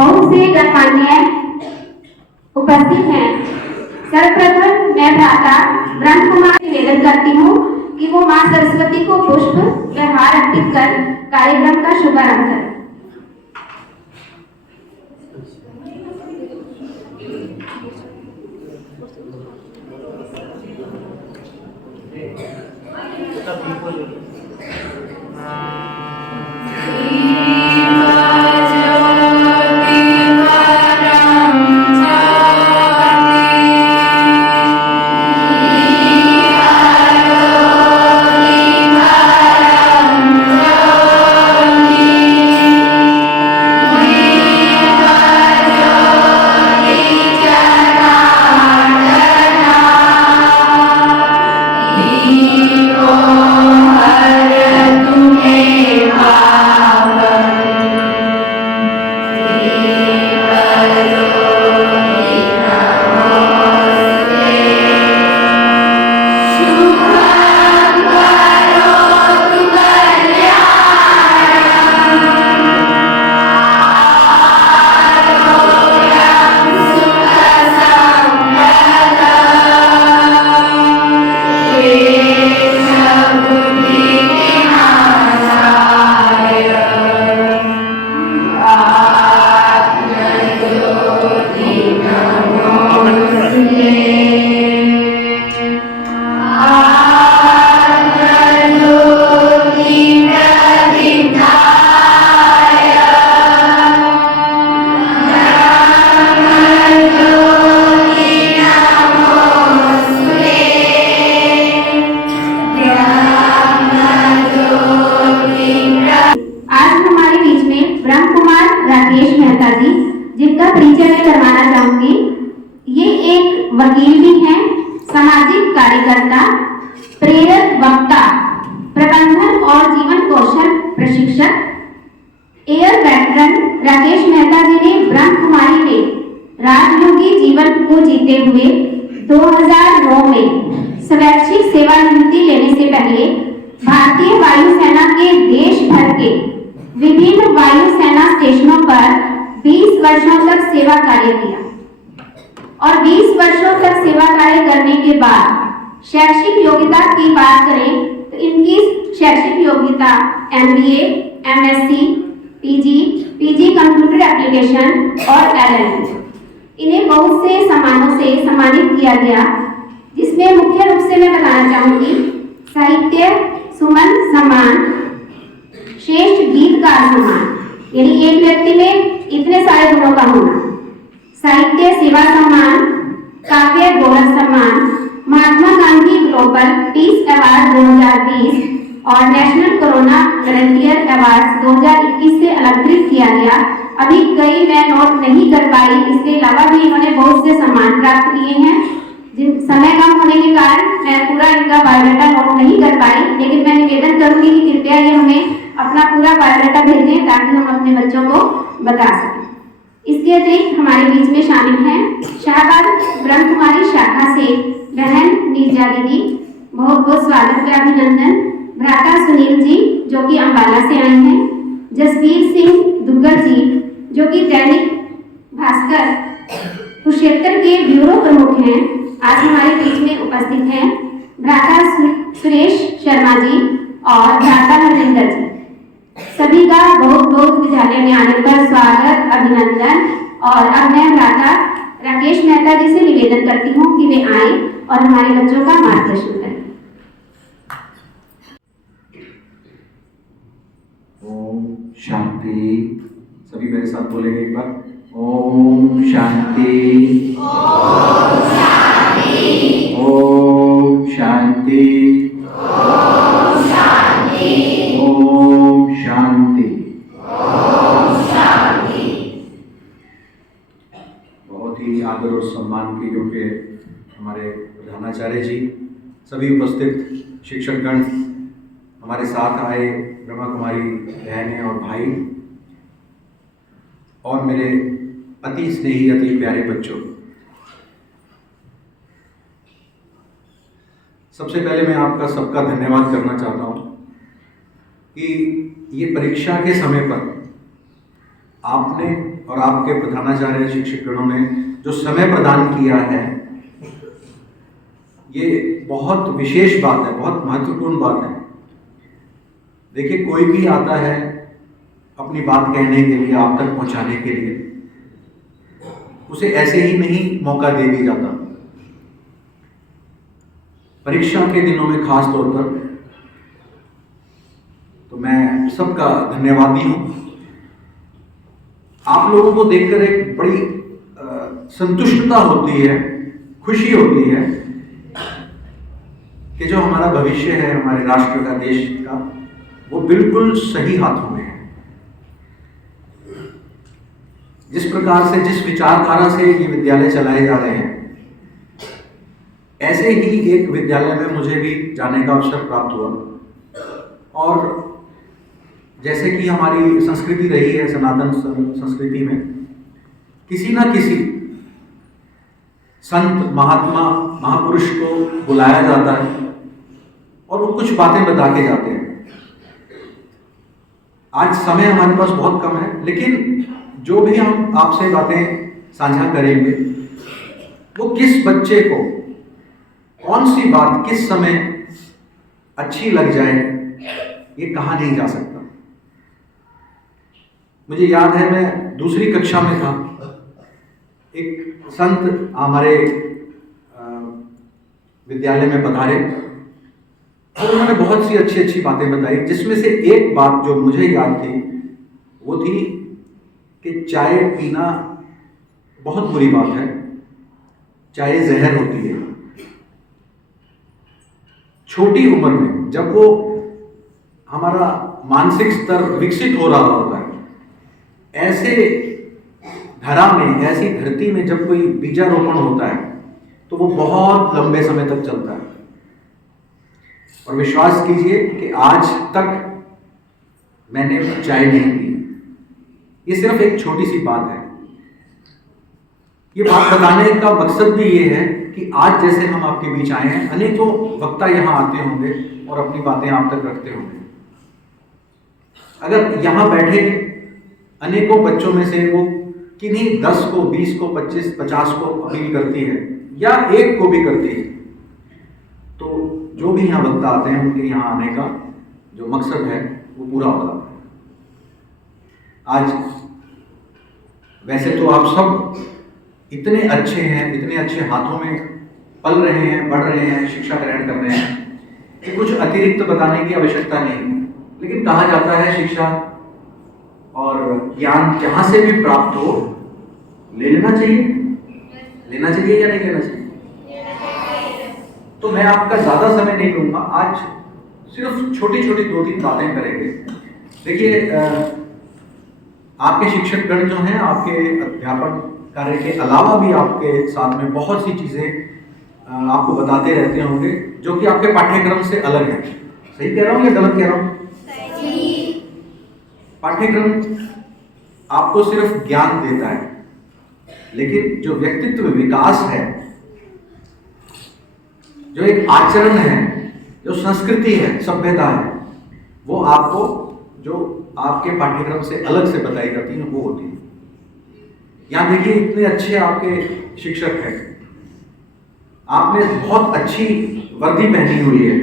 बहुत से गणमान्य उपस्थित हैं। सर्वप्रथम मैं भ्राता ब्रह्म कुमार निवेदन करती हूँ कि वो माँ सरस्वती को पुष्प व हार अर्पित कर कार्यक्रम का शुभारंभ करें। जिनका परिचय मैं करवाना चाहूंगी। ये एक वकील भी हैं, सामाजिक कार्यकर्ता, प्रेरक वक्ता, प्रबंधन और जीवन कौशल प्रशिक्षक, एयर वेटरन राकेश मेहता जी ने ब्रह्म कुमारी में राजयोगी जीवन को जीते हुए 2009 में स्वैच्छिक सेवानिवृत्ति लेने से पहले भारतीय वायुसेना के देश भर के विभिन्न वायुसेना स्टेशनों पर 20 वर्षों तक सेवा कार्य किया और 20 वर्षों तक सेवा कार्य करने के बाद शैक्षिक योग्यता की बात करें तो इनकी शैक्षिक योग्यता MBA, MSc, PG computer application और LLB। इन्हें बहुत से सम्मानों से सम्मानित किया गया, जिसमें मुख्य रूप से मैं बताना चाहूंगी साहित्य सुमन सम्मान, श्रेष्ठ गीतकार सम्मान, यानी एक व्यक्ति में इतने सारे गुणों का होना, साहित्य सेवा सम्मान, काव्य गौरव सम्मान, Mahatma Gandhi global peace award 2020 और नेशनल कोरोना वॉलंटियर अवार्ड 2021 से अलंकृत किया गया। अभी कई मैं नोट नहीं कर पाई, इसके अलावा भी इन्होंने बहुत से सम्मान प्राप्त किए हैं। जिन समय कम होने के कारण मैं पूरा इनका बायोडाटा नोट नहीं कर पाई, लेकिन मैं निवेदन करूंगी कि कृपया ये हमें अपना पूरा बायोडाटा भेजें ताकि हम अपने बच्चों को बता सकें। इसके अतिरिक्त हमारे बीच में शामिल हैं शाहबाद ब्रह्म कुमारी शाखा से बहन नीरजा दीदी, बहुत बहुत स्वागत व अभिनंदन। भ्राता सुनील जी जो कि अम्बाला से आए हैं, जसवीर सिंह दुग्गल जी जो कि दैनिक भास्कर कुरुक्षेत्र के ब्यूरो प्रमुख हैं, आज हमारे बीच में उपस्थित हैं। भ्राता सुरेश शर्मा जी और भ्राता हरविंदर जी, सभी का बहुत बहुत विद्यालय में आने पर स्वागत अभिनंदन। और अब मैं भ्राता राकेश मेहता जी से निवेदन करती हूँ कि वे आए और हमारे बच्चों का मार्गदर्शन करें। ओम शांति। सभी मेरे साथ बोलेंगे एक बार, ओम शांति। ओम शांति। ओम शांति। ओम शांति। ओम शांति। ओम शांति। बहुत ही आदर और सम्मान के योग्य हमारे प्रधानाचार्य जी, सभी उपस्थित शिक्षकगण, हमारे साथ आए ब्रह्मा कुमारी बहनें और भाई, और मेरे अति स्नेही अति प्यारे बच्चों, सबसे पहले मैं आपका सबका धन्यवाद करना चाहता हूँ कि ये परीक्षा के समय पर आपने और आपके प्रधानाचार्य शिक्षकगणों ने जो समय प्रदान किया है, ये बहुत विशेष बात है, बहुत महत्वपूर्ण बात है। देखिए, कोई भी आता है अपनी बात कहने के लिए, आप तक पहुंचाने के लिए, उसे ऐसे ही नहीं मौका दे दिया जाता। परीक्षा के दिनों में खास तौर पर तो मैं सबका धन्यवादी हूं। आप लोगों को देखकर एक बड़ी संतुष्टता होती है, खुशी होती है कि जो हमारा भविष्य है, हमारे राष्ट्र का, देश का, वो बिल्कुल सही हाथों में है। जिस प्रकार से, जिस विचारधारा से ये विद्यालय चलाए जा रहे हैं, ऐसे ही एक विद्यालय में मुझे भी जाने का अवसर प्राप्त हुआ। और जैसे कि हमारी संस्कृति रही है, सनातन संस्कृति में किसी ना किसी संत, महात्मा, महापुरुष को बुलाया जाता है और वो कुछ बातें बता के जाते हैं। आज समय हमारे पास बहुत कम है, लेकिन जो भी हम आपसे बातें साझा करेंगे, वो किस बच्चे को कौन सी बात किस समय अच्छी लग जाए, ये कहा नहीं जा सकता। मुझे याद है, मैं दूसरी कक्षा में था, एक संत हमारे विद्यालय में पधारे और उन्होंने बहुत सी अच्छी अच्छी बातें बताई, जिसमें से एक बात जो मुझे याद थी वो थी कि चाय पीना बहुत बुरी बात है, चाय जहर होती है। छोटी उम्र में जब वो हमारा मानसिक स्तर विकसित हो रहा होता है, ऐसे धरा में, ऐसी धरती में जब कोई बीजारोपण होता है तो वो बहुत लंबे समय तक चलता है। और विश्वास कीजिए कि आज तक मैंने चाय नहीं पी। ये सिर्फ एक छोटी सी बात है। ये बात बताने का मकसद भी ये है कि आज जैसे हम आपके बीच आए हैं, अनेकों वक्ता यहाँ आते होंगे और अपनी बातें आप तक रखते होंगे। अगर यहाँ बैठे अनेकों बच्चों में से वो किन्हीं 10 को, 20 को, 25, 50 को अपील करती है या एक को भी करती है, तो जो भी यहाँ वक्ता आते हैं उनके यहाँ आने का जो मकसद है वो पूरा हो जाता है। आज वैसे तो आप सब इतने अच्छे हैं, इतने अच्छे हाथों में पल रहे हैं, बढ़ रहे हैं, शिक्षा ग्रहण कर रहे हैं कि कुछ अतिरिक्त बताने की आवश्यकता नहीं। लेकिन कहा जाता है शिक्षा और ज्ञान जहां से भी प्राप्त हो, ले लेना चाहिए। लेना चाहिए या नहीं लेना चाहिए? तो मैं आपका ज्यादा समय नहीं लूंगा, आज सिर्फ छोटी छोटी 2-3 बातें करेंगे। देखिए, आपके शिक्षकगण जो हैं, आपके अध्यापन कार्य के अलावा भी आपके साथ में बहुत सी चीजें आपको बताते रहते होंगे जो कि आपके पाठ्यक्रम से अलग है। सही कह रहा हूँ या गलत कह रहा हूँ? पाठ्यक्रम आपको सिर्फ ज्ञान देता है, लेकिन जो व्यक्तित्व विकास है, जो एक आचरण है, जो संस्कृति है, सभ्यता है, वो आपको जो आपके पाठ्यक्रम से अलग से बताई जाती है वो होती है। यहाँ देखिए, इतने अच्छे आपके शिक्षक हैं, आपने बहुत अच्छी वर्दी पहनी हुई है,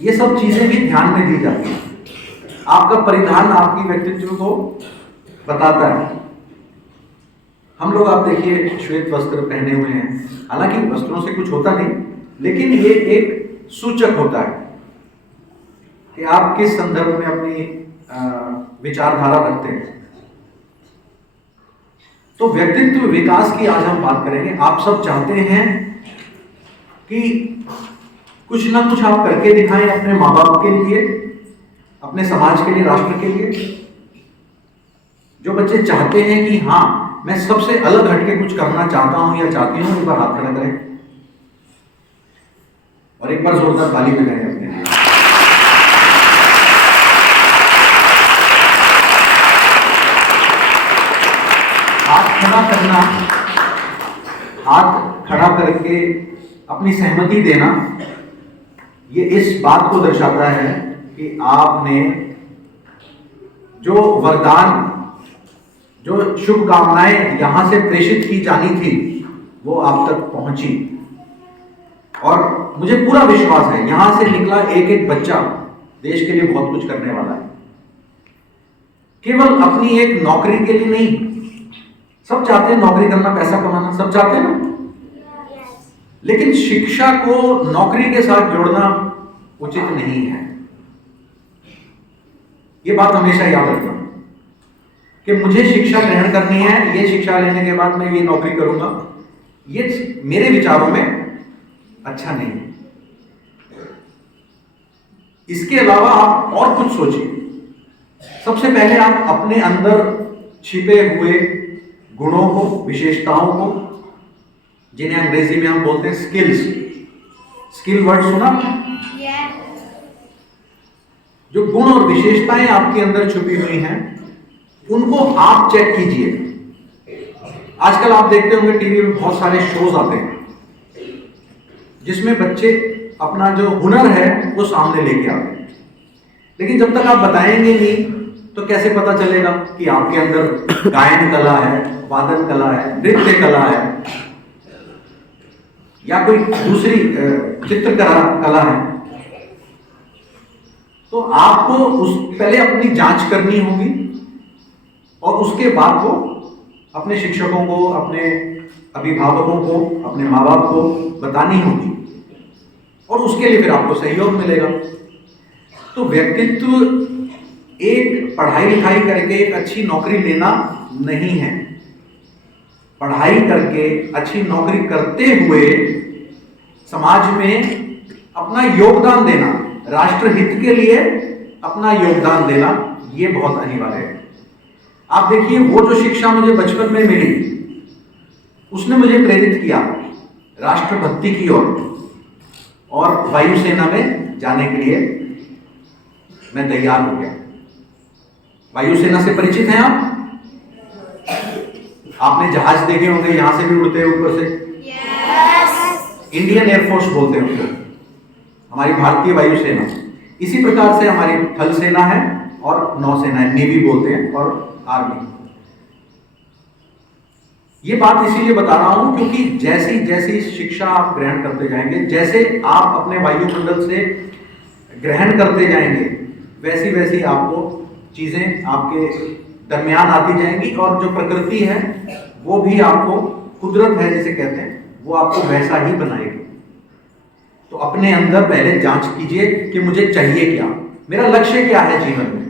ये सब चीजें भी ध्यान में दी जाती हैं। आपका परिधान आपकी व्यक्तित्व को बताता है। हम लोग आप देखिए श्वेत वस्त्र पहने हुए हैं, हालांकि वस्त्रों से कुछ होता नहीं, लेकिन ये एक सूचक होता है कि आप किस संदर्भ में अपनी विचारधारा रखते हैं। तो व्यक्तित्व विकास की आज हम बात करेंगे। आप सब चाहते हैं कि कुछ ना कुछ आप करके दिखाएं अपने माँ बाप के लिए, अपने समाज के लिए, राष्ट्र के लिए। जो बच्चे चाहते हैं कि हाँ, मैं सबसे अलग हटके कुछ करना चाहता हूं या चाहती हूं, एक बार हाथ खड़ा करें और एक बार जोरदार ताली बजाएं अपने लिए। हाथ खड़ा करना, हाथ खड़ा करके अपनी सहमति देना, ये इस बात को दर्शाता है कि आपने जो वरदान जो शुभकामनाएं यहाँ से प्रेषित की जानी थी वो आप तक पहुंची। और मुझे पूरा विश्वास है यहाँ से निकला एक एक बच्चा देश के लिए बहुत कुछ करने वाला है। केवल अपनी एक नौकरी के लिए नहीं, सब चाहते हैं नौकरी करना, पैसा कमाना, सब चाहते हैं ना, लेकिन शिक्षा को नौकरी के साथ जोड़ना उचित नहीं है। ये बात हमेशा याद रखना कि मुझे शिक्षा ग्रहण करनी है, ये शिक्षा लेने के बाद मैं ये नौकरी करूंगा, ये मेरे विचारों में अच्छा नहीं है। इसके अलावा आप और कुछ सोचिए। सबसे पहले आप अपने अंदर छिपे हुए गुणों को, विशेषताओं को, जिन्हें अंग्रेजी में हम बोलते हैं स्किल्स, स्किल वर्ड सुना? जो गुण और विशेषताएं आपके अंदर छुपी हुई हैं उनको आप चेक कीजिए। आजकल आप देखते होंगे टीवी में बहुत सारे शोज आते हैं जिसमें बच्चे अपना जो हुनर है वो सामने लेके आते हैं, लेकिन जब तक आप बताएंगे नहीं तो कैसे पता चलेगा कि आपके अंदर गायन कला है, वादन कला है, नृत्य कला है या कोई दूसरी चित्रकला कला है। तो आपको पहले अपनी जांच करनी होगी और उसके बाद वो अपने शिक्षकों को, अपने अभिभावकों को, अपने माँ बाप को बतानी होगी और उसके लिए फिर आपको सहयोग मिलेगा। तो व्यक्तित्व एक पढ़ाई लिखाई करके एक अच्छी नौकरी लेना नहीं है। पढ़ाई करके अच्छी नौकरी करते हुए समाज में अपना योगदान देना, राष्ट्र हित के लिए अपना योगदान देना, ये बहुत अनिवार्य है। आप देखिए, वो जो शिक्षा मुझे बचपन में मिली उसने मुझे प्रेरित किया राष्ट्रभक्ति की ओर, और वायुसेना में जाने के लिए मैं तैयार हो गया। वायुसेना से परिचित हैं आप? आपने जहाज देखे होंगे, यहां से भी उड़ते हैं ऊपर से। इंडियन एयरफोर्स बोलते हैं उसको, हमारी भारतीय वायुसेना। इसी प्रकार से हमारी थल सेना है और नौसेना है, नेवी बोलते हैं, और आर्मी। ये बात इसीलिए बता रहा हूं क्योंकि जैसी जैसी शिक्षा आप ग्रहण करते जाएंगे, जैसे आप अपने वायुमंडल से ग्रहण करते जाएंगे, वैसी वैसी आपको चीजें आपके दरमियान आती जाएंगी, और जो प्रकृति है वो भी आपको, कुदरत है जिसे कहते हैं, वो आपको वैसा ही बनाएगी। तो अपने अंदर पहले जांच कीजिए कि मुझे चाहिए क्या, मेरा लक्ष्य क्या है जीवन में।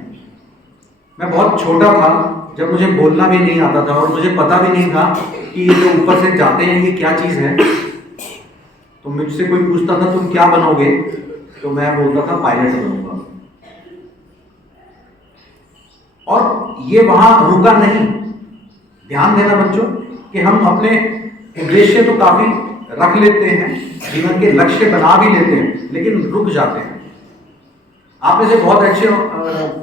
मैं बहुत छोटा था जब मुझे बोलना भी नहीं आता था और मुझे पता भी नहीं था कि ये जो ऊपर से जाते हैं ये क्या चीज है। तो मुझसे कोई पूछता था तुम क्या बनोगे, तो मैं बोलता था पायलट बनूंगा। और ये वहां रुका नहीं। ध्यान देना बच्चों कि हम अपने उद्देश्य तो काफी रख लेते हैं, जीवन के लक्ष्य बना भी लेते हैं, लेकिन रुक जाते हैं। आप में से बहुत अच्छे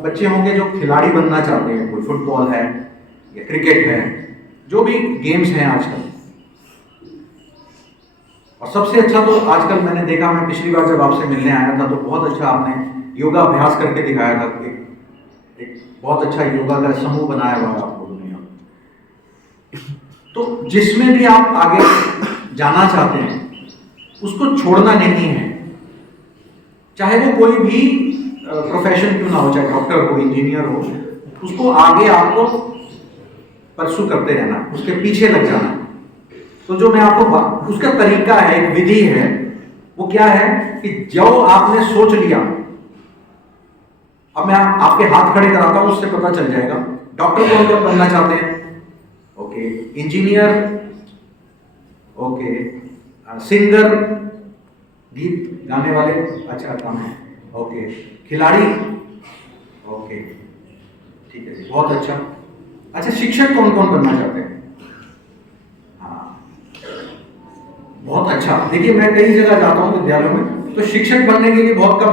बच्चे होंगे जो खिलाड़ी बनना चाहते हैं, कोई फुटबॉल है या क्रिकेट है, जो भी गेम्स हैं आजकल। और सबसे अच्छा तो आजकल मैंने देखा, मैं पिछली बार जब आपसे मिलने आया था तो बहुत अच्छा आपने योगा अभ्यास करके दिखाया था। एक बहुत अच्छा योगा का समूह बनाया हुआ है आपको दुनिया। तो जिसमें भी आप आगे जाना चाहते हैं उसको छोड़ना नहीं है, चाहे वो कोई भी प्रोफेशन क्यों ना हो, चाहे डॉक्टर हो, इंजीनियर हो, उसको आगे आपको परसू करते रहना, उसके पीछे लग जाना। तो जो मैं आपको उसका तरीका है, एक विधि है, वो क्या है कि जो आपने सोच लिया, अब मैं आपके हाथ खड़े कराता हूं, उससे पता चल जाएगा। डॉक्टर कौन कौन बनना चाहते हैं? ओके। Engineer, okay. सिंगर, गीत गाने वाले, अच्छा काम है, ओके। खिलाड़ी, ओके, ठीक है, बहुत अच्छा। अच्छा, शिक्षक कौन कौन बनना चाहते हैं? हाँ, बहुत अच्छा। देखिए, मैं कई जगह जाता हूँ विद्यालयों में, तो शिक्षक बनने के लिए बहुत कम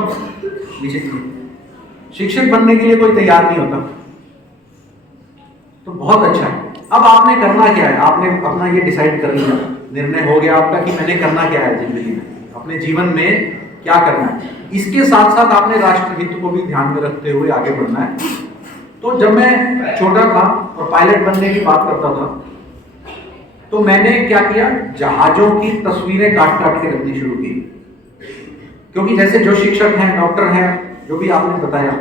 शिक्षक बनने के लिए कोई तैयार नहीं होता। तो बहुत अच्छा है। अब आपने करना क्या है? आपने अपना ये डिसाइड कर लिया, निर्णय हो गया आपका कि मैंने करना क्या है जिंदगी में, अपने जीवन में क्या करना है। इसके साथ साथ आपने राष्ट्र हित को भी ध्यान में रखते हुए आगे बढ़ना है। तो जब मैं छोटा था और पायलट बनने की बात करता था, तो मैंने क्या किया, जहाजों की तस्वीरें काट काट के रखनी शुरू की। क्योंकि जैसे जो शिक्षक हैं, डॉक्टर हैं, जो भी आपने बताया,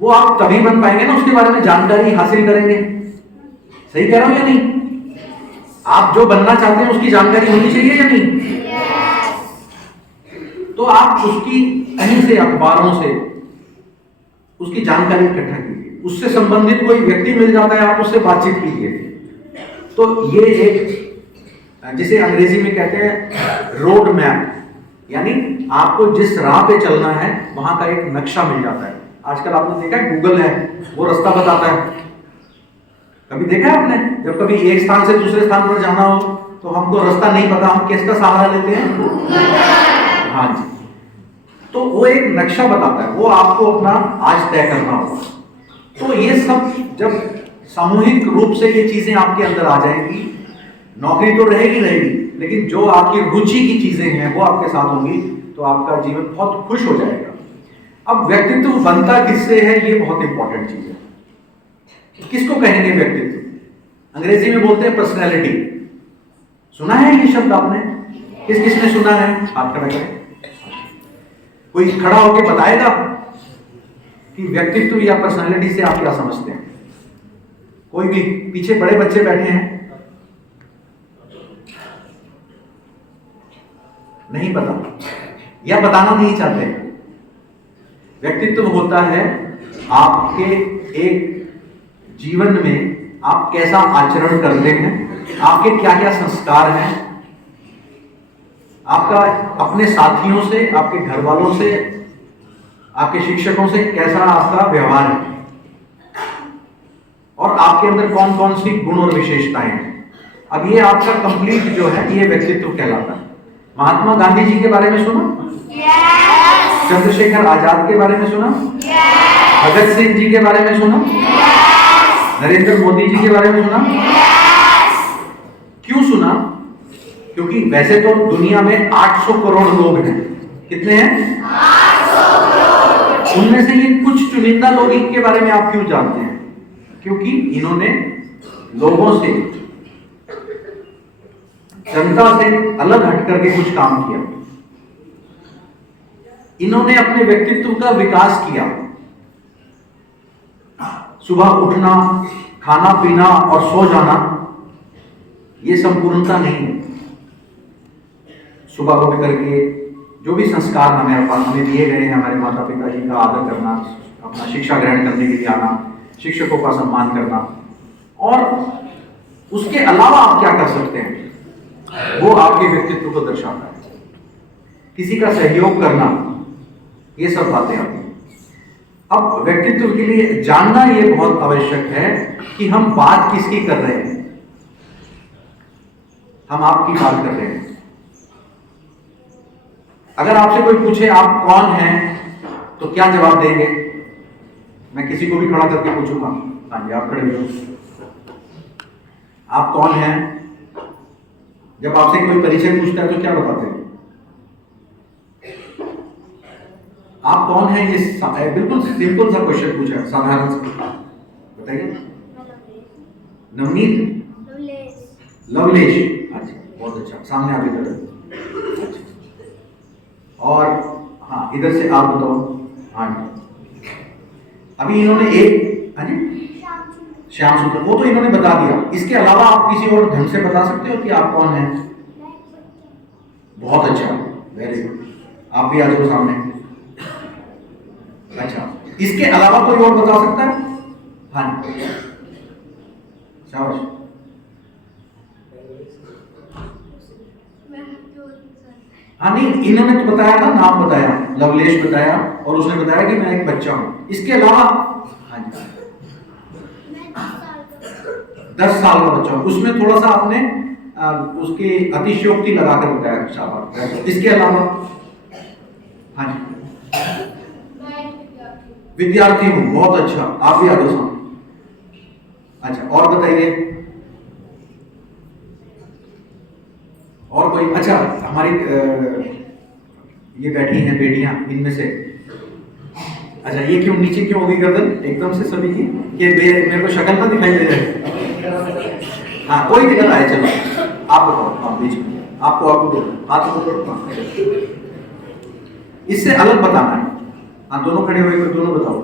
वो आप तभी बन पाएंगे ना, उसके बारे में जानकारी हासिल करेंगे। सही कह रहा हूं या नहीं? आप जो बनना चाहते हैं उसकी जानकारी होनी चाहिए या नहीं? तो आप उसकी कहीं से, अखबारों से उसकी जानकारी इकट्ठा कीजिए। उससे संबंधित कोई व्यक्ति मिल जाता है, आप उससे बातचीत कीजिए। तो ये एक, जिसे अंग्रेजी में कहते हैं रोड मैप, यानी आपको जिस राह पे चलना है वहां का एक नक्शा मिल जाता है। आजकल आपने देखा है, गूगल है, वो रास्ता बताता है। कभी देखा है आपने, जब कभी एक स्थान से दूसरे स्थान पर जाना हो तो हमको रास्ता नहीं पता, हम किसका सहारा लेते हैं? हाँ जी। तो वो एक नक्शा बताता है, वो आपको अपना आज तय करना होगा। तो ये सब जब सामूहिक रूप से ये चीजें आपके अंदर आ जाएंगी, नौकरी तो रहेगी, लेकिन जो आपकी रुचि की चीजें हैं वो आपके साथ होंगी, तो आपका जीवन बहुत खुश हो जाएगा। अब व्यक्तित्व बनता किससे है, ये बहुत इंपॉर्टेंट चीज है। किसको कहेंगे व्यक्तित्व? अंग्रेजी में बोलते हैं पर्सनैलिटी। सुना है ये शब्द आपने? किसने सुना है? हाथ खड़ा करें। कोई खड़ा होकर बताएगा कि व्यक्तित्व या पर्सनैलिटी से आप क्या समझते हैं? कोई भी? पीछे बड़े बच्चे बैठे हैं, नहीं पता या बताना नहीं चाहते। व्यक्तित्व होता है आपके एक जीवन में आप कैसा आचरण करते हैं, आपके क्या क्या संस्कार हैं, आपका अपने साथियों से, आपके घर वालों से, आपके शिक्षकों से कैसा आपका व्यवहार है, और आपके अंदर कौन कौन सी गुण और विशेषताएं हैं। अब ये आपका कंप्लीट जो है ये व्यक्तित्व कहलाता है। महात्मा गांधी जी के बारे में सुना? yes! चंद्रशेखर आजाद के बारे में सुना? yes! भगत सिंह जी के बारे में सुना? yes! नरेंद्र मोदी जी के बारे में सुना? yes! क्यों सुना? क्योंकि वैसे तो दुनिया में 800 करोड़ लोग हैं। कितने हैं? 800 करोड़। उनमें से ये कुछ चुनिंदा लोग इनके बारे में आप क्यों जानते हैं? क्योंकि इन्होंने लोगों से, जनता से अलग हट करके कुछ काम किया। इन्होंने अपने व्यक्तित्व का विकास किया। सुबह उठना, खाना पीना और सो जाना ये संपूर्णता नहीं है। सुबह उठ करके जो भी संस्कार हमें दिए गए हैं, हमारे माता पिता जी का आदर करना, अपना शिक्षा ग्रहण करने के लिए आना, शिक्षकों का सम्मान करना, और उसके अलावा आप क्या कर सकते हैं वो आपके व्यक्तित्व को दर्शाता है। किसी का सहयोग करना, ये सब बातें आती हैं। अब व्यक्तित्व के लिए जानना ये बहुत आवश्यक है कि हम बात किसकी कर रहे हैं। हम आपकी बात कर रहे हैं। अगर आपसे कोई पूछे आप कौन हैं, तो क्या जवाब देंगे? मैं किसी को भी खड़ा करके पूछूंगा, हाँ जी आप खड़े हो, आप कौन हैं? जब आपसे कोई परिचय पूछता है तो क्या बताते हैं? आप कौन हैं? ये बिल्कुल सिंपल सा क्वेश्चन पूछा है, साधारण सा। बताइए। नवनीत? लवलेश। अच्छा, बहुत अच्छा, सामने आगे बढ़ो। अच्छा, और हाँ इधर से आप बताओ। हाँ जी, अभी इन्होंने एक, हाँ जी श्याम सुंदर, वो तो इन्होंने बता दिया। इसके अलावा आप किसी और ढंग से बता सकते हो कि आप कौन हैं? बहुत अच्छा, वेरी गुड। आप भी आ जाओ सामने। अच्छा, इसके अलावा कोई और बता सकता है? हाँ शाबाश। हाँ नहीं, इन्होंने तो बताया ना, नाम बताया, लवलेश बताया, और उसने बताया कि मैं एक बच्चा हूं। इसके अलावा? हाँ जी 10 साल का बच्चा, उसमें थोड़ा सा आपने उसकी अतिशयोक्ति लगाकर बताया। शाबाश। इसके अलावा? हाँ जी विद्यार्थी हूँ, बहुत अच्छा, आप भी आ जाओ सामने। अच्छा, और बताइए, और कोई? अच्छा, हमारी ये बैठी हैं बेटियां, इनमें से? अच्छा अच्छा, ये क्यों नीचे क्यों होगी गर्दन एकदम से सभी की? ये मेरे को शक्ल ना दिखाई दे रही। हाँ, कोई दिक्कत आए, चलो आप बताओ। हाँ, बीच में आपको दो हाथ को इससे अलग बताना है। हाँ, दोनों खड़े हुए तो दोनों बताओ।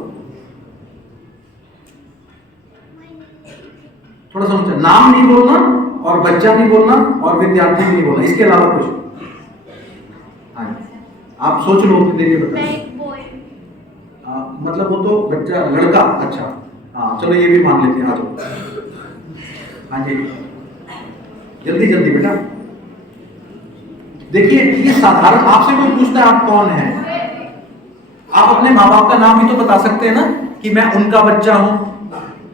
थोड़ा सा ऊंचा, नाम नहीं बोलना और बच्चा नहीं बोलना और विद्यार्थी भी नहीं बोलना, इसके अलावा कुछ। हाँ, आप सोच लो उतनी देर में बताओ। मतलब वो तो बच्चा लड़का, अच्छा हाँ चलो ये भी मान लेते हैं। आ जाओ। हाँ जी, जल्दी जल्दी बेटा। देखिए ये साधारण, आपसे कोई पूछता है आप कौन है, आप अपने माँ बाप का नाम भी तो बता सकते हैं ना कि मैं उनका बच्चा हूं।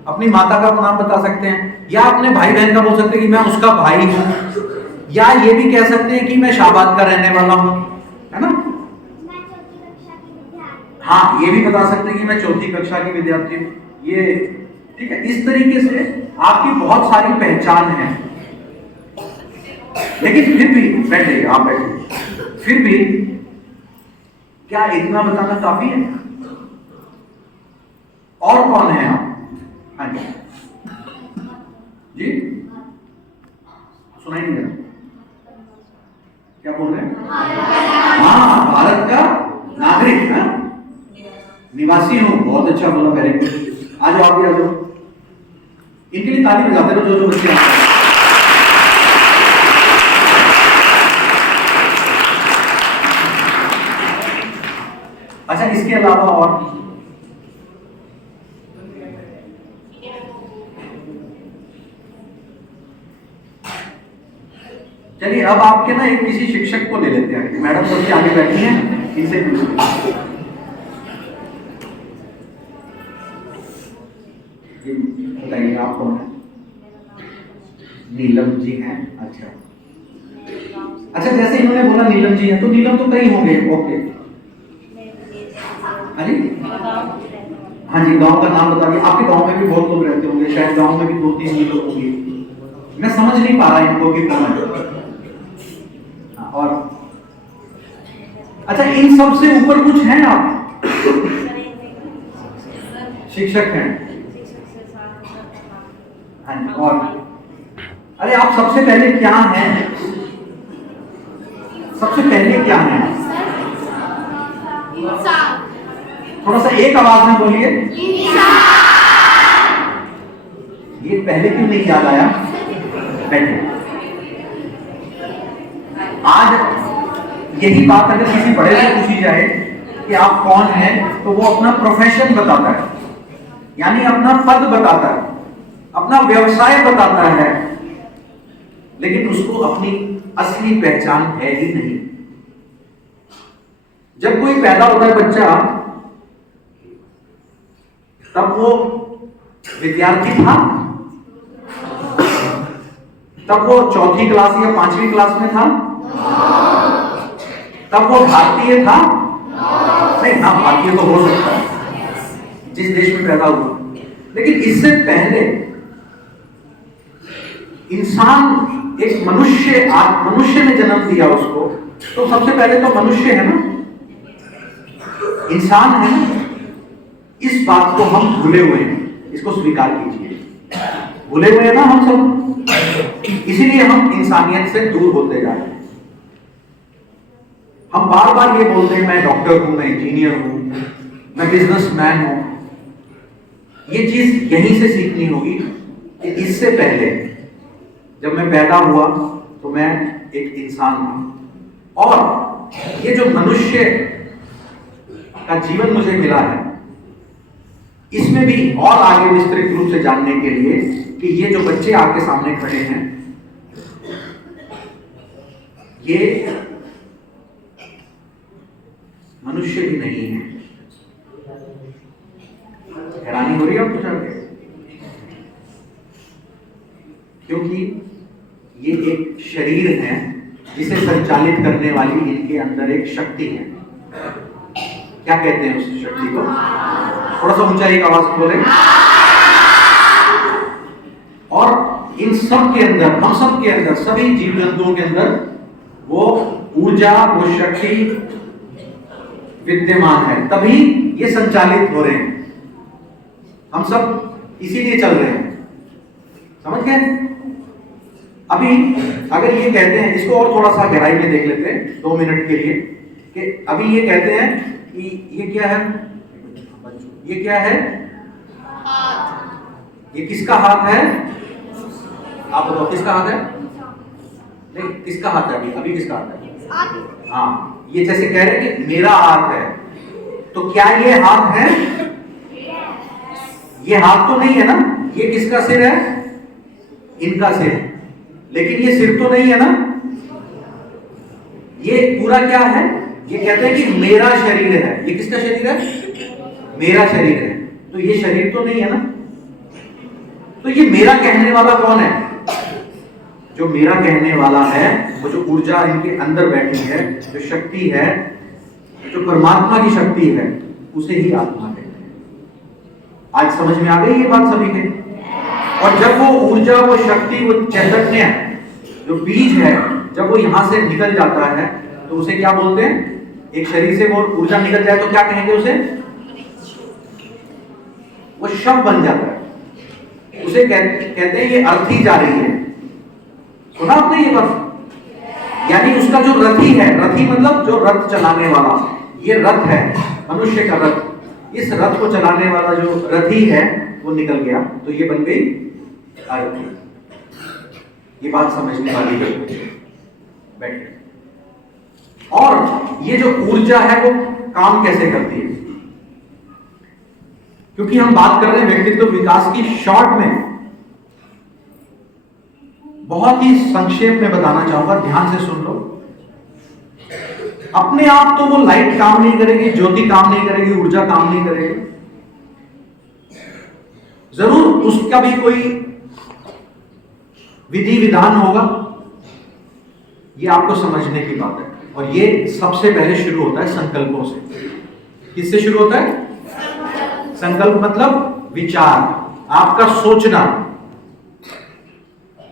अपनी माता का नाम बता सकते हैं, या अपने भाई बहन का बोल सकते हैं कि मैं उसका भाई हूं, या ये भी कह सकते हैं कि मैं शाहबाद का रहने वाला हूं, है ना। हाँ, ये भी बता सकते हैं कि मैं चौथी कक्षा की विद्यार्थी हूँ। ये ठीक है, इस तरीके से आपकी बहुत सारी पहचान है। लेकिन फिर भी बैठे, आप बैठे, फिर भी क्या इतना बताना काफी है? और कौन है आप? हाँ जी जी, सुनाई नहीं दे रहा, क्या बोल रहे हैं? हाँ, भारत का नागरिक है, निवासी हूं। बहुत अच्छा बोला, वेरी गुड। आ जाओ, आप भी आ जाओ। इनके लिए ताली बजाते रहो जो जो बच्चे आते हैं। अच्छा, इसके अलावा और चलिए, अब आपके ना एक किसी शिक्षक को ले लेते हैं। मैडम सबसे आगे बैठी हैं, इनसे बताइए आप कौन है? नीलम जी हैं, अच्छा अच्छा। जैसे इन्होंने बोला नीलम जी हैं, तो नीलम तो कई होंगे। ओके, हाँ जी, हाँ जी, गांव का नाम बता दिया। आपके गांव में भी बहुत लोग रहते होंगे, शायद गांव में भी 2-3 लोग होंगे। मैं समझ नहीं पा रहा इनको कि कौन है। और अच्छा, इन सब से ऊपर कुछ हैं आप? शिक्षक हैं, हाँ जी। और अरे आप सबसे पहले क्या हैं? सबसे पहले क्या हैं? थोड़ा सा एक आवाज में बोलिए। ये पहले क्यों नहीं याद आया? बैठे। आज यही बात अगर किसी बड़े से पूछी जाए कि आप कौन हैं, तो वो अपना प्रोफेशन बताता है, यानी अपना पद बताता है, अपना व्यवसाय बताता है, लेकिन उसको अपनी असली पहचान है ही नहीं। जब कोई पैदा होता है बच्चा, तब वो विद्यार्थी था, तब वो चौथी क्लास या 5वीं क्लास में था, तब वो भारतीय था नहीं ना। भारतीय तो हो सकता है जिस देश में पैदा हुआ, लेकिन इससे पहले इंसान एक मनुष्य ने जन्म दिया उसको, तो सबसे पहले तो मनुष्य है ना, इंसान है ना। इस बात को हम भूले हुए हैं, इसको स्वीकार कीजिए। भूले हुए हैं ना हम सब, इसीलिए हम इंसानियत से दूर होते जा रहे हैं। हम बार बार ये बोलते हैं मैं डॉक्टर हूं, मैं इंजीनियर हूं, मैं बिजनेसमैन हूं। ये चीज यहीं से सीखनी होगी कि इससे पहले जब मैं पैदा हुआ तो मैं एक इंसान था, और ये जो मनुष्य का जीवन मुझे मिला है, इसमें भी और आगे विस्तृत रूप से जानने के लिए कि ये जो बच्चे आपके सामने खड़े हैं, ये मनुष्य ही नहीं है। हैरानी हो रही है आपको जानकर? क्योंकि ये एक शरीर है जिसे संचालित करने वाली इनके अंदर एक शक्ति है। क्या कहते हैं उस शक्ति को? थोड़ा सा ऊंचा एक आवाज में बोले। और इन सब के अंदर, हम सब के अंदर, सभी जीव जंतुओं के अंदर वो ऊर्जा, वो शक्ति विद्यमान है, तभी ये संचालित हो रहे हैं, हम सब इसीलिए चल रहे हैं, समझ गए? अभी अगर ये कहते हैं, इसको और थोड़ा सा गहराई में देख लेते हैं 2 मिनट के लिए, कि अभी ये कहते हैं कि ये क्या है, ये क्या है, ये किसका हाथ है? आप बताओ किसका हाथ है? नहीं, किसका हाथ है? अभी किसका हाथ है? हाँ, ये जैसे कह रहे हैं कि मेरा हाथ है, तो क्या ये हाथ है? ये हाथ तो नहीं है ना, ये किसका सिर है? इनका सिर है, लेकिन ये सिर तो नहीं है ना, ये पूरा क्या है? ये कहते हैं कि मेरा शरीर है। ये किसका शरीर है? मेरा शरीर है, तो ये शरीर तो नहीं है ना, तो ये मेरा कहने वाला कौन है? जो मेरा कहने वाला है, वो जो ऊर्जा इनके अंदर बैठी है, जो शक्ति है, जो परमात्मा की शक्ति है, उसे ही आत्मा कहते हैं। आज समझ में आ गई ये बात सभी के? और जब वो ऊर्जा, वो शक्ति, वो चैतन्य, जो बीज है, जब वो यहां से निकल जाता है तो उसे क्या बोलते हैं? एक शरीर से वो ऊर्जा निकल जाए तो क्या कहेंगे उसे? वो शव बन जाता है, उसे कहते हैं ये अर्थी जा रही है। सुना आपने ये बात? यानी उसका जो रथी है, रथी मतलब जो रथ चलाने वाला, ये रथ है मनुष्य का रथ, इस रथ को चलाने वाला जो रथी है वो निकल गया, तो ये बन गई अर्थी। ये बात समझने वाली है, बैठिए। और ये जो ऊर्जा है वो काम कैसे करती है? क्योंकि हम बात कर रहे हैं व्यक्तित्व विकास की, शॉर्ट में बहुत ही संक्षेप में बताना चाहूंगा, ध्यान से सुन लो। अपने आप तो वो लाइट काम नहीं करेगी, ज्योति काम नहीं करेगी, ऊर्जा काम नहीं करेगी, जरूर उसका भी कोई विधि विधान होगा, ये आपको समझने की बात है। और ये सबसे पहले शुरू होता है संकल्पों से। किससे शुरू होता है? संकल्प मतलब विचार, आपका सोचना।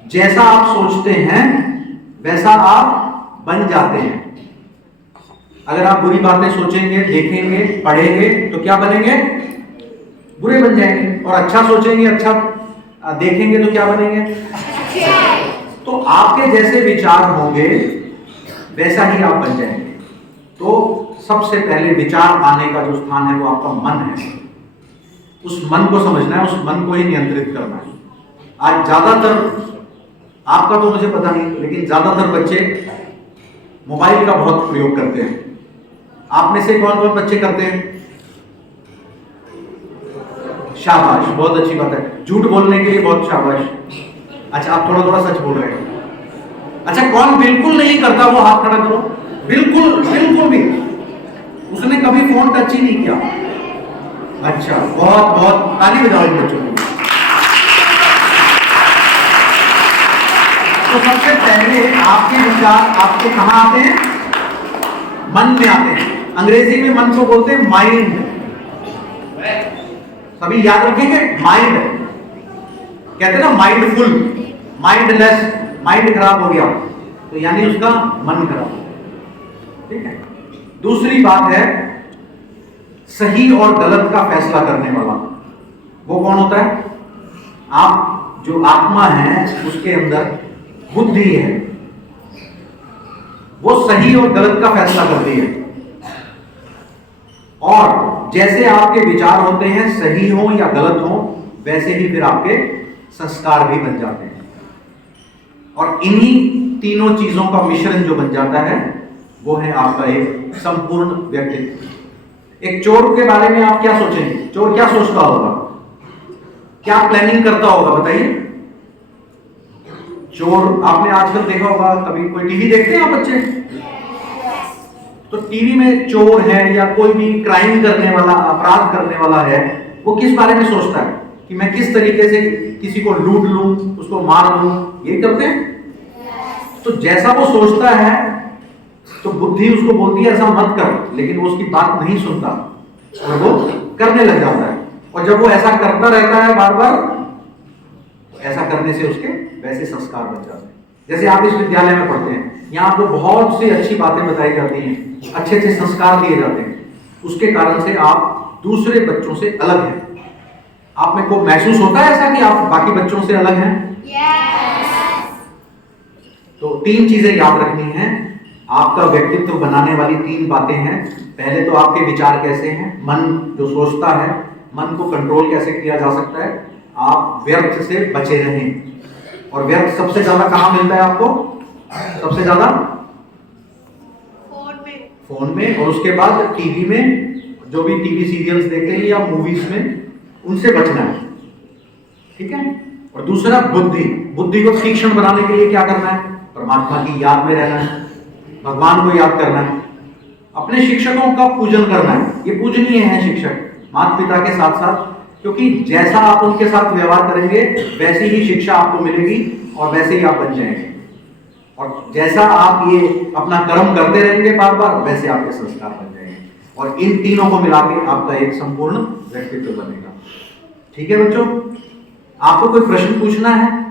जैसा आप सोचते हैं वैसा आप बन जाते हैं। अगर आप बुरी बातें सोचेंगे, देखेंगे, पढ़ेंगे तो क्या बनेंगे? बुरे बन जाएंगे। और अच्छा सोचेंगे, अच्छा देखेंगे तो क्या बनेंगे? तो आपके जैसे विचार होंगे वैसा ही आप बन जाएंगे। तो सबसे पहले विचार आने का जो स्थान है वो आपका मन है। उस मन को समझना है, उस मन को ही नियंत्रित करना है। आज ज्यादातर, आपका तो मुझे पता नहीं, लेकिन ज्यादातर बच्चे मोबाइल का बहुत प्रयोग करते हैं। आप में से कौन कौन बच्चे करते हैं? शाबाश, बहुत अच्छी बात है। झूठ बोलने के लिए बहुत शाबाश। अच्छा, आप थोड़ा थोड़ा सच बोल रहे हैं। अच्छा, कौन बिल्कुल नहीं करता? वो हाथ खड़ा करो। बिल्कुल, बिल्कुल भी उसने कभी फोन टच ही नहीं किया। अच्छा, बहुत बहुत ताली बजाओ इन बच्चों को। तो सबसे पहले आपके विचार आपके कहां आते हैं? मन में आते हैं। अंग्रेजी में मन को बोलते हैं माइंड। सभी याद रखेंगे, माइंड। कहते हैं ना माइंडफुल, माइंडलेस, माइंड खराब हो गया तो यानी उसका मन खराब हो गया। ठीक है। दूसरी बात है सही और गलत का फैसला करने वाला। वो कौन होता है? आप जो आत्मा है उसके अंदर बुद्धि है, वो सही और गलत का फैसला करती है। और जैसे आपके विचार होते हैं, सही हो या गलत हो, वैसे ही फिर आपके संस्कार भी बन जाते हैं। और इन्हीं तीनों चीजों का मिश्रण जो बन जाता है वो है आपका एक संपूर्ण व्यक्तित्व। एक चोर के बारे में आप क्या सोचेंगे? चोर क्या सोचता होगा? क्या प्लानिंग करता होगा? बताइए। चोर, आपने आजकल देखा होगा, कभी कोई टीवी देखते हैं आप बच्चे? तो टीवी में चोर है या कोई भी क्राइम करने वाला, अपराध करने वाला है, वो किस बारे में सोचता है? कि मैं किस तरीके से किसी को लूट लूं, उसको मार दूं, ये करते हैं। तो जैसा वो सोचता है तो बुद्धि उसको बोलती है ऐसा मत कर, लेकिन वो उसकी बात नहीं सुनता और वो करने लग जाता है। और जब वो ऐसा करता रहता है बार बार, ऐसा करने से उसके वैसे संस्कार बन जाते हैं। जैसे आप इस विद्यालय में पढ़ते हैं, यहाँ आपको बहुत सी अच्छी बातें बताई जाती हैं, अच्छे अच्छे संस्कार दिए जाते हैं, उसके कारण से आप दूसरे बच्चों से अलग हैं। आप में को महसूस होता है ऐसा कि आप बाकी बच्चों से अलग हैं? तो 3 चीजें याद रखनी है। आपका व्यक्तित्व बनाने वाली 3 बातें हैं। पहले तो आपके विचार कैसे हैं, मन जो सोचता है, मन को कंट्रोल कैसे किया जा सकता है। आप व्यर्थ से बचे रहें। और व्यर्थ सबसे ज्यादा कहाँ मिलता है आपको? सबसे ज्यादा फोन में, और उसके बाद टीवी में, जो भी टीवी सीरियल्स देखते हैं या मूवीज में, उनसे बचना है। ठीक है। और दूसरा बुद्धि को तीक्ष्ण बनाने के लिए क्या करना है? परमात्मा की याद में रहना है, भगवान को याद करना है, अपने शिक्षकों का पूजन करना है। ये पूजनीय है शिक्षक, माता पिता के साथ साथ, क्योंकि जैसा आप उनके साथ व्यवहार करेंगे वैसी ही शिक्षा आपको मिलेगी और वैसे ही आप बन जाएंगे। और जैसा आप ये अपना कर्म करते रहेंगे बार बार, वैसे आपके संस्कार बन जाएंगे। और इन तीनों को मिला के आपका एक संपूर्ण व्यक्तित्व बनेगा। ठीक है बच्चों, आपको कोई प्रश्न पूछना है?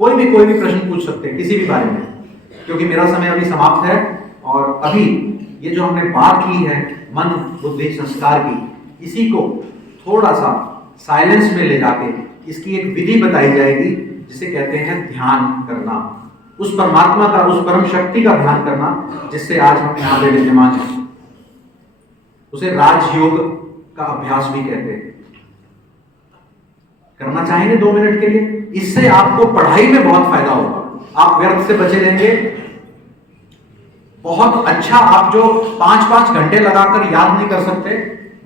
कोई भी प्रश्न पूछ सकते हैं किसी भी बारे में, क्योंकि मेरा समय अभी समाप्त है। और अभी ये जो हमने बात की है मन बुद्धि संस्कार की, इसी को थोड़ा सा साइलेंस में ले जाके इसकी एक विधि बताई जाएगी, जिसे कहते हैं ध्यान करना। उस परमात्मा का, उस परम शक्ति का ध्यान करना जिससे आज हम यहाँ पे विद्यमान हैं। उसे राजयोग का अभ्यास भी कहते हैं। करना चाहेंगे 2 मिनट के लिए? इससे आपको पढ़ाई में बहुत फायदा होगा। आप व्यर्थ से बचे रहेंगे। बहुत अच्छा, आप जो 5-5 घंटे लगाकर याद नहीं कर सकते,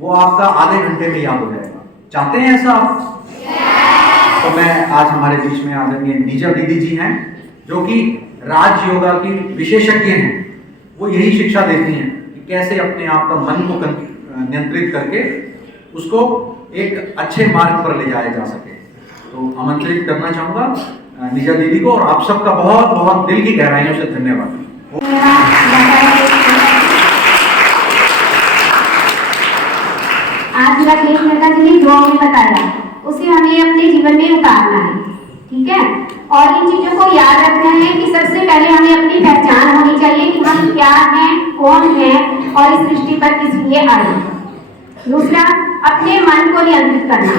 वो आपका आधे घंटे में याद हो जाएगा। चाहते हैं ऐसा आप? तो मैं आज हमारे बीच में आदरणीय नीजा दीदी जी हैं, जो कि राजयोगा की विशेषज्ञ हैं। वो यही शिक्षा देती हैं कि कैसे अपने आप का मन को नियंत्रित करके उसको एक अच्छे मार्ग पर ले जाया जा सके। तो आमंत्रित करना चाहूंगा नीजा दीदी को, और आप सबका बहुत बहुत दिल की गहराइयों से धन्यवाद। आज राकेश मेहता जी ने जो हमें बताया उसे हमें अपने जीवन में उतारना है। ठीक है। और इन चीजों को याद रखना है कि सबसे पहले हमें अपनी पहचान होनी चाहिए कि हम क्या हैं, कौन हैं और इस सृष्टि पर किस लिए आए। दूसरा, अपने मन को नियंत्रित करना,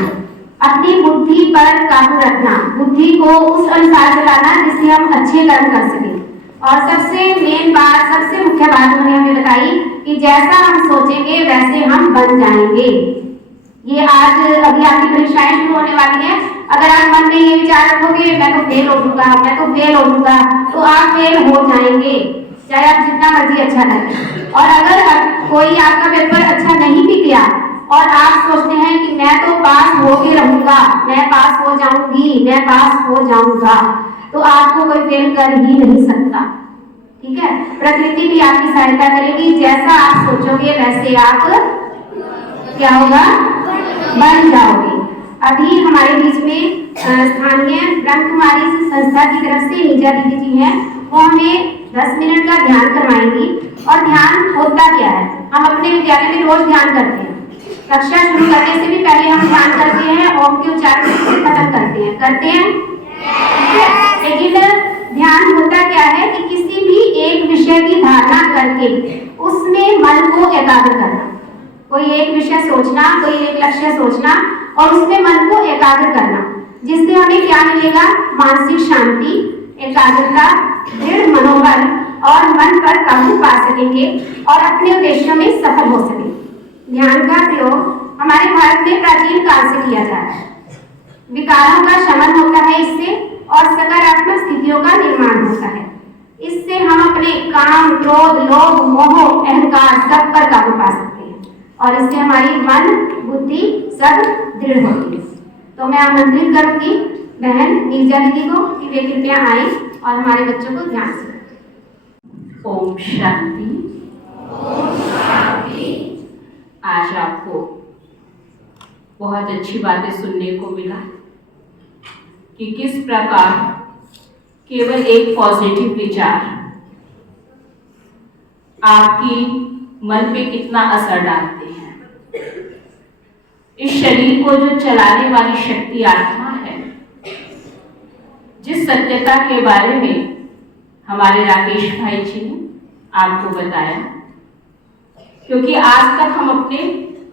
अपनी बुद्धि पर काबू रखना, बुद्धि को उस अनुसार चलाना जिससे हम अच्छे कर्म कर सकें। और सबसे मेन बात, सबसे मुख्य बात उन्होंने हमें बताई कि जैसा हम सोचेंगे वैसे हम बन जाएंगे। ये आज अभी आपकी परीक्षाएं शुरू होने वाली है। अगर आप मन में ये विचार रखोगे मैं तो फेल हो जाऊंगा, मैं तो फेल हो जाऊंगा, तो आप फेल हो जाएंगे, चाहे आप जितना मर्जी अच्छा करें। और अगर कोई आपका पेपर अच्छा नहीं भी किया और आप सोचते हैं कि मैं तो पास हो के रहूंगा, मैं पास हो जाऊंगी, मैं पास हो जाऊंगा, तो आपको कोई फेल कर ही नहीं सकता। ठीक है। प्रकृति भी आपकी सहायता करेगी। जैसा आप सोचोगे वैसे आप क्या होगा, बन जाओगे। अभी हमारे बीच में स्थानीय ब्रह्म कुमारी संस्था की तरफ से नीजा दीदी जी हैं, वो हमें 10 मिनट का ध्यान करवाएंगी। और ध्यान होता क्या है, हम अपने विद्यालय में रोज ध्यान करते हैं। कक्षा शुरू करने से भी पहले हम ध्यान करते हैं, ओम के उच्चारण से खत्म करते हैं। लेकिन ध्यान होता क्या है कि किसी भी एक विषय की धारणा करके उसमें मन को एकाग्र करना। कोई एक विषय सोचना, कोई एक लक्ष्य सोचना और उसमें मन को एकाग्र करना, जिससे हमें क्या मिलेगा, मानसिक शांति, एकाग्रता, दृढ़ मनोबल और मन पर काबू पा सकेंगे और अपने उद्देश्यों में सफल हो सकेंगे। ध्यान का प्रयोग हमारे भारत में प्राचीन काल से किया जा रहा है। विकारों का शमन होता है इससे और सकारात्मक स्थितियों का निर्माण होता है। इससे हम अपने काम, क्रोध, लोभ, मोह, अहंकार सब पर काबू पा सकते हैं और इससे हमारी मन, बुद्धि सब दृढ़ होती है। तो मैं आमंत्रित करूंगी बहन नीजा दीदी को कि वे कृपया आए और हमारे बच्चों को ध्यान से। ओम शांति। आज आपको बहुत अच्छी बातें सुनने को मिला कि किस प्रकार केवल एक पॉजिटिव विचार आपकी मन पे कितना असर डालते हैं। इस शरीर को जो चलाने वाली शक्ति आत्मा है, जिस सत्यता के बारे में हमारे राकेश भाई जी ने आपको बताया, क्योंकि आज तक हम अपने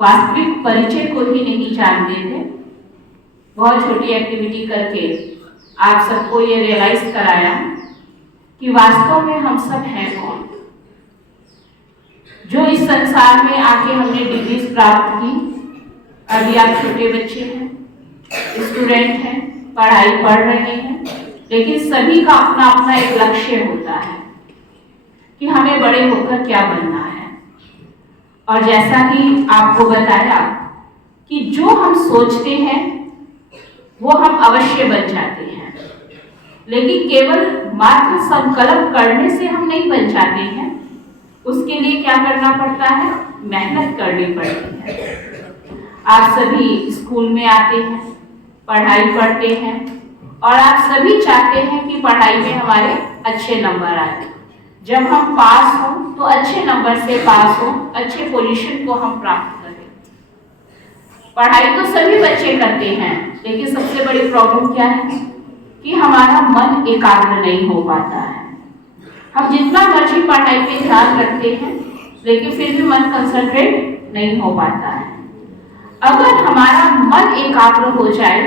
वास्तविक परिचय को ही नहीं जानते थे। बहुत छोटी एक्टिविटी करके आप सबको ये रियलाइज कराया कि वास्तव में हम सब हैं कौन। जो इस संसार में आके हमने डिग्रीज प्राप्त की, अभी आप छोटे बच्चे हैं, स्टूडेंट हैं, पढ़ाई पढ़ रहे हैं, लेकिन सभी का अपना अपना एक लक्ष्य होता है कि हमें बड़े होकर क्या बनना है। और जैसा कि आपको बताया कि जो हम सोचते हैं वो हम अवश्य बन जाते हैं, लेकिन केवल मात्र संकल्प करने से हम नहीं बन जाते हैं। उसके लिए क्या करना पड़ता है? मेहनत करनी पड़ती है। आप सभी स्कूल में आते हैं, पढ़ाई पढ़ते हैं और आप सभी चाहते हैं कि पढ़ाई में हमारे अच्छे नंबर आए। जब हम पास हों तो अच्छे नंबर से पास हों, अच्छे पोजीशन को हम प्राप्त करें। पढ़ाई तो सभी बच्चे करते हैं, लेकिन सबसे बड़ी प्रॉब्लम क्या है कि हमारा मन एकाग्र नहीं हो पाता है। हम जितना मर्जी पढ़ाई पे ध्यान रखते हैं, लेकिन फिर भी मन कंसंट्रेट नहीं हो पाता है। अगर हमारा मन एकाग्र हो जाए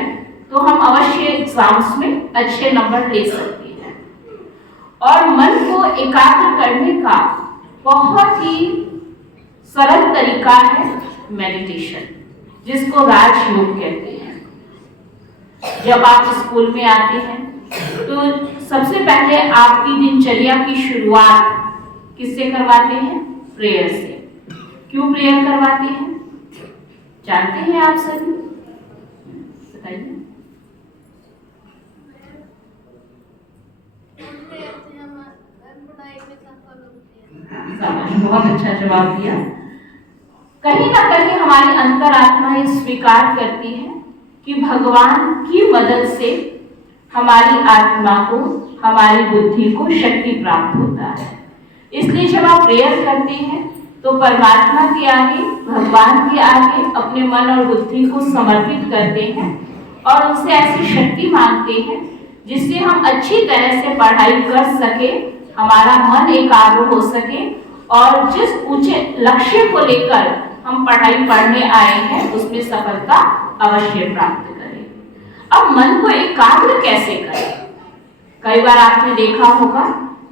तो हम अवश्य एग्जाम्स में अच्छे नंबर ले सकते हैं। और मन को एकाग्र करने का बहुत ही सरल तरीका है मेडिटेशन, जिसको राजयोग कहते हैं। जब आप स्कूल में आते हैं तो सबसे पहले आपकी दिनचर्या की शुरुआत किससे करवाते हैं? प्रेयर से। क्यों प्रेयर करवाते हैं जानते हैं आप सभी? बताइए। बहुत अच्छा जवाब दिया। कहीं ना कहीं हमारी अंतरात्मा ये स्वीकार करती है कि भगवान की मदद से हमारी आत्मा को, हमारी बुद्धि को शक्ति प्राप्त होता है। इसलिए जब आप प्रेयर करते हैं तो परमात्मा के आगे, भगवान के आगे अपने मन और बुद्धि को समर्पित करते हैं और उनसे ऐसी शक्ति मांगते हैं जिससे हम अच्छी तरह से पढ़ाई कर सके, हमारा मन एकाग्र हो सके और जिस ऊंचे लक्ष्य को लेकर हम पढ़ाई पढ़ने आए हैं उसमें सफलता अवश्य प्राप्त करें। अब मन को एकाग्र कैसे करें? कई बार आपने देखा होगा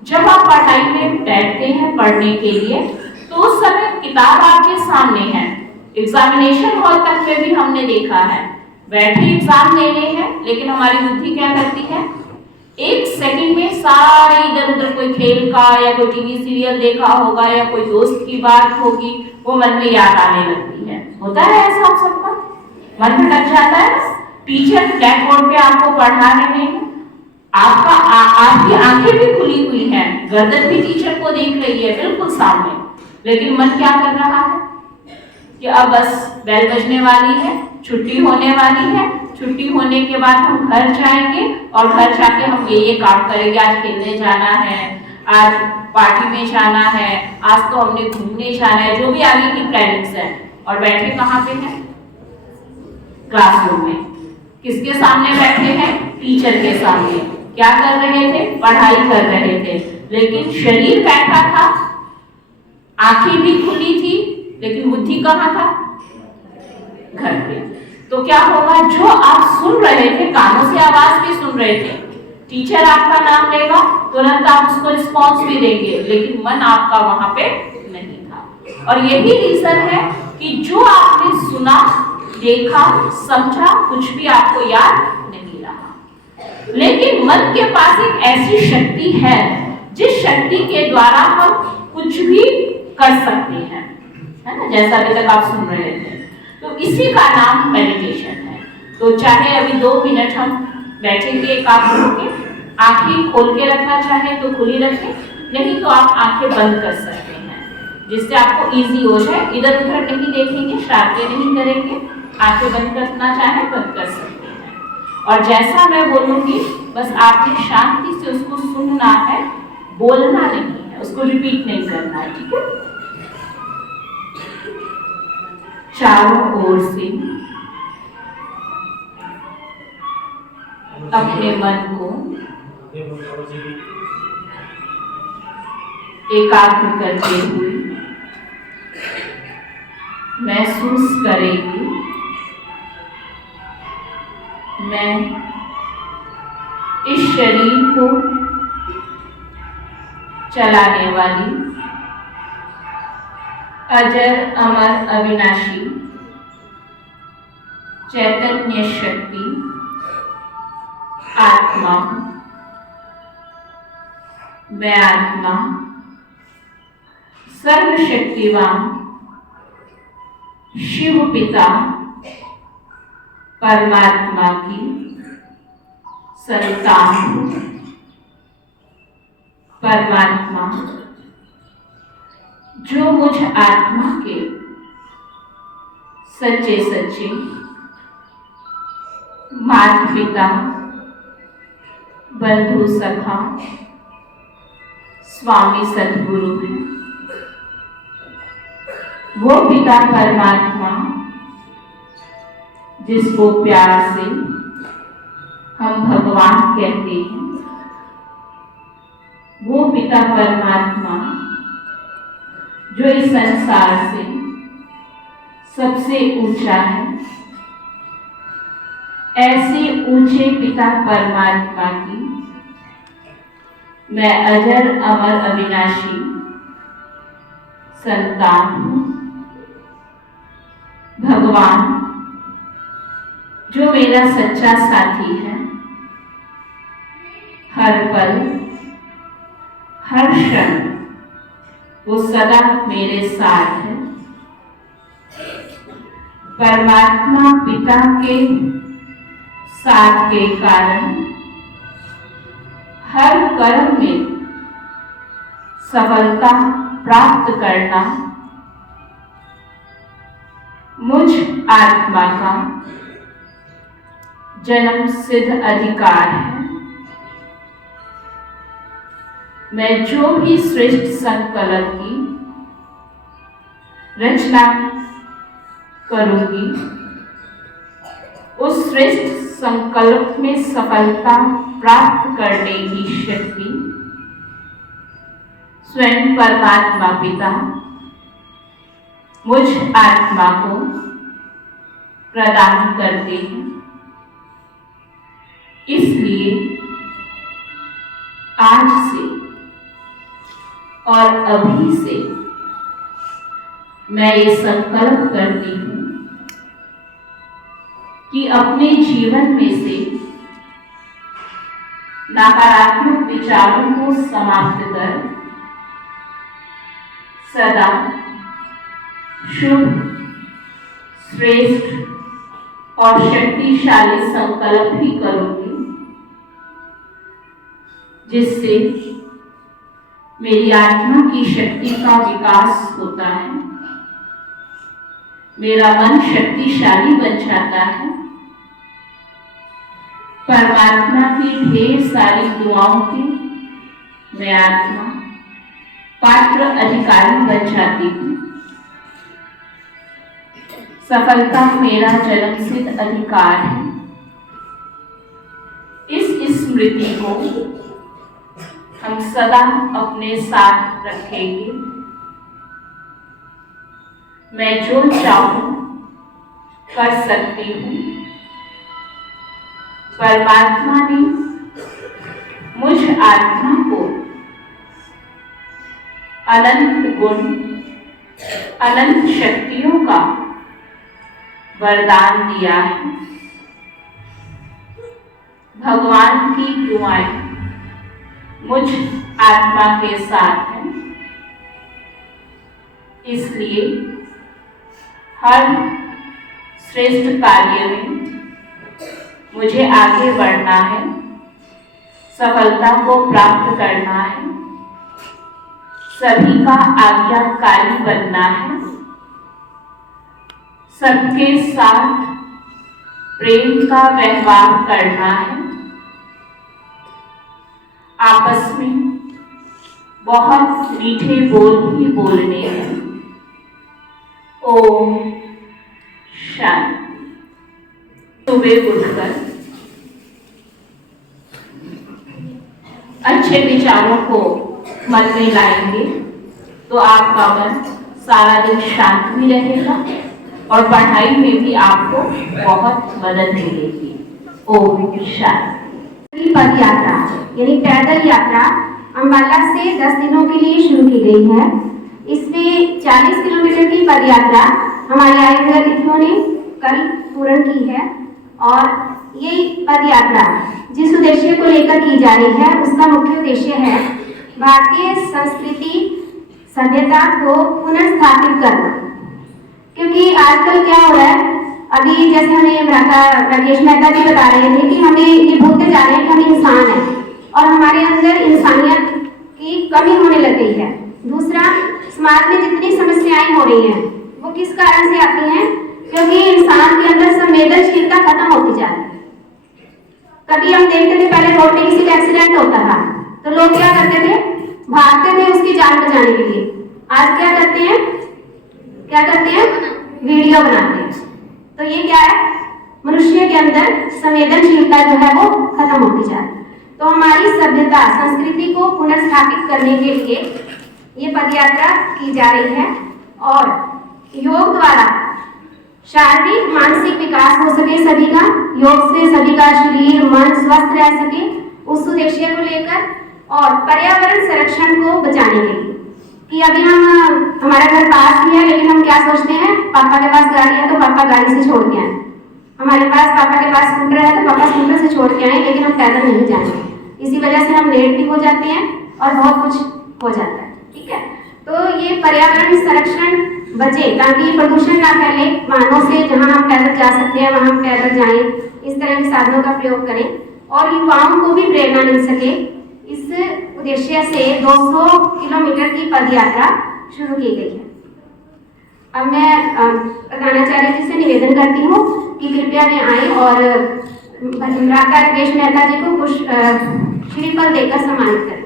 जब आप पढ़ाई में बैठते हैं पढ़ने के लिए तो उस समय किताब आपके सामने है। एग्जामिनेशन हॉल तक में भी हमने देखा है, बैठे एग्जाम देने हैं, लेकिन हमारी बुद्धि क्या करती है? एक सेकंड में सारे इधर उधर कोई खेल का या कोई टीवी सीरियल देखा होगा या कोई दोस्त की बात होगी, वो मन में याद आने लगती है। होता है ऐसा आप सबका? मन में लग जाता है। टीचर ब्लैक बोर्ड पे आपको पढ़ा रहे हैं, आपकी आंखें भी खुली हुई हैं, गर्दन भी टीचर को देख रही है बिल्कुल सामने, लेकिन मन क्या कर रहा है कि अब बस बेल बजने वाली है, छुट्टी होने वाली है, छुट्टी होने के बाद हम घर जाएंगे और घर जाके हम ये काम करेंगे। आज खेलने जाना है, आज पार्टी में जाना है, आज तो हमने घूमने जाना है, जो भी आगे की प्लानिंग्स है। और बैठे कहाँ पे हैं? क्लासरूम में। किसके सामने बैठे हैं? टीचर के सामने। क्या कर रहे थे? पढ़ाई कर रहे थे, लेकिन शरीर बैठा था, आंखें भी खुली थी, लेकिन बुद्धि कहाँ था? घर पे। तो क्या होगा? जो आप सुन रहे थे, कानों से आवाज भी सुन रहे थे, टीचर आपका नाम लेगा, तुरंत आप उसको रिस्पॉन्स भी देंगे, लेकिन मन आपका वहां पे नहीं था। और यही रीजन है कि जो आपने सुना, देखा, समझा, कुछ भी आपको याद नहीं रहा। लेकिन मन के पास एक ऐसी शक्ति है जिस शक्ति के द्वारा हम कुछ भी कर सकते हैं, है ना? जैसा अभी तक आप सुन रहे थे, तो इसी का नाम मेडिटेशन है। तो चाहे अभी 2 मिनट हम बैठेंगे एकाग्र होके, आंखें खोल के रखना चाहे तो खुली रखें, नहीं तो आप आंखें बंद कर सकते हैं, जिससे आपको इजी हो जाए। इधर उधर नहीं देखेंगे, शरारतें नहीं करेंगे, आंखें बंद करना चाहे बंद कर सकते हैं। और जैसा मैं बोलूंगी बस आपने शांति से उसको सुनना है, बोलना नहीं है, उसको रिपीट नहीं करना है, ठीक है? चारों ओर से अपने मन को एकाग्र करते हुए महसूस करेगी मैं इस शरीर को चलाने वाली अजर अमर अविनाशी चैतन्य शक्ति आत्मा मैं आत्मा सर्वशक्तिवान शिव पिता परमात्मा की संतान हूँ। परमात्मा जो मुझ आत्मा के सच्चे सच्चे माता पिता बंधु सखा स्वामी सद्गुरु हैं, वो पिता परमात्मा जिसको प्यार से हम भगवान कहते हैं, वो पिता परमात्मा जो इस संसार से सबसे ऊंचा है, ऐसे ऊंचे पिता परमात्मा की मैं अजर अमर अविनाशी संतान हूँ। भगवान जो मेरा सच्चा साथी है, हर पल हर क्षण वो सदा मेरे साथ है। परमात्मा पिता के साथ के कारण हर कर्म में सफलता प्राप्त करना मुझ आत्मा का जन्म सिद्ध अधिकार है। मैं जो भी श्रेष्ठ संकल्प की रचना करूंगी, उस श्रेष्ठ संकल्प में सफलता प्राप्त करने की शक्ति स्वयं परमात्मा पिता मुझ आत्मा को प्रदान करते हैं। इसलिए आज से और अभी से मैं ये संकल्प करती हूँ कि अपने जीवन में से नकारात्मक विचारों को समाप्त कर सदा शुभ, श्रेष्ठ और शक्तिशाली संकल्प ही करूंगी, जिससे मेरी आत्मा की शक्ति का विकास होता है, मेरा मन शक्तिशाली बन जाता है, परमात्मा की ढेर सारी दुआओं की मैं आत्मा पात्र अधिकारी बन जाती हूँ। सफलता मेरा जन्मसिद्ध अधिकार है। इस स्मृति को हम सदा अपने साथ रखेंगे। मैं जो चाहूं कर सकती हूँ। परमात्मा ने मुझ आत्मा को अनंत गुण, अनंत शक्तियों का वरदान दिया है। भगवान की दुआएं मुझ आत्मा के साथ है, इसलिए हर श्रेष्ठ कार्य में मुझे आगे बढ़ना है, सफलता को प्राप्त करना है, सभी का आज्ञाकारी बनना है, सबके साथ प्रेम का व्यवहार करना है, आपस में बहुत मीठे बोल भी बोलने हैं। ओम शांति। सुबह उठकर अच्छे विचारों को मन में लाएंगे तो आपका मन सारा दिन शांत भी रहेगा और पढ़ाई में भी आपको बहुत मदद मिलेगी। ओम शांति। पद यात्रा यानी पैदल यात्रा अम्बाला से 10 दिनों के लिए शुरू की गई है। इसमें 40 किलोमीटर की पद यात्रा हमारे आए अतिथियों ने कल पूर्ण की है और ये पद यात्रा जिस उद्देश्य को लेकर की जा रही है उसका मुख्य उद्देश्य है भारतीय संस्कृति सभ्यता को पुनर्स्थापित करना। क्योंकि आजकल क्या हो रहा है, अभी जैसे हमें राकेश मेहता जी बता रहे थे कि हमें ये भूलते जा रहे हैं कि हम इंसान हैं और हमारे अंदर इंसानियत की कमी होने लग गई है। दूसरा, समाज में जितनी समस्याएं हो रही हैं वो किस कारण से आती हैं? क्योंकि इंसान के अंदर संवेदनशीलता खत्म होती जा रही है। कभी हम देखते थे पहले रोड पे किसी का एक्सीडेंट होता था तो लोग क्या करते थे, भागते थे उसकी जान बचाने के लिए। आज क्या करते हैं वीडियो बनाते हैं। तो ये क्या है, मनुष्य के अंदर संवेदनशीलता जो है वो खत्म होती जा रही है। तो हमारी सभ्यता संस्कृति को पुनर्स्थापित करने के लिए ये पदयात्रा की जा रही है और योग द्वारा शारीरिक मानसिक विकास हो सके सभी का, योग से सभी का शरीर मन स्वस्थ रह सके, उस उद्देश्य को लेकर और पर्यावरण संरक्षण को बचाने के लिए कि अभी हमारा घर पास ही है लेकिन हम क्या सोचते हैं, पापा के पास गाड़ी है तो पापा गाड़ी से छोड़ के आए, हमारे पास पापा के पास स्कूटर है तो पापा स्कूटर से छोड़ के आए, लेकिन हम पैदल नहीं जाएंगे। इसी वजह से हम लेट भी हो जाते हैं और बहुत कुछ हो जाता है। ठीक है, तो ये पर्यावरण संरक्षण बचे ताकि प्रदूषण ना फैले, वाहनों से जहां हम पैदल जा सकते हैं वहां हम पैदल जाएं, इस तरह के साधनों का प्रयोग करें और युवाओं को भी प्रेरणा मिल सके। इस उद्देश्य से 200 किलोमीटर की पद यात्रा शुरू की गई है। अब मैं प्रधानाचार्य जी से निवेदन करती हूँ कि कृपया में आए और राकेश मेहता जी को श्रीफल देकर सम्मानित करें।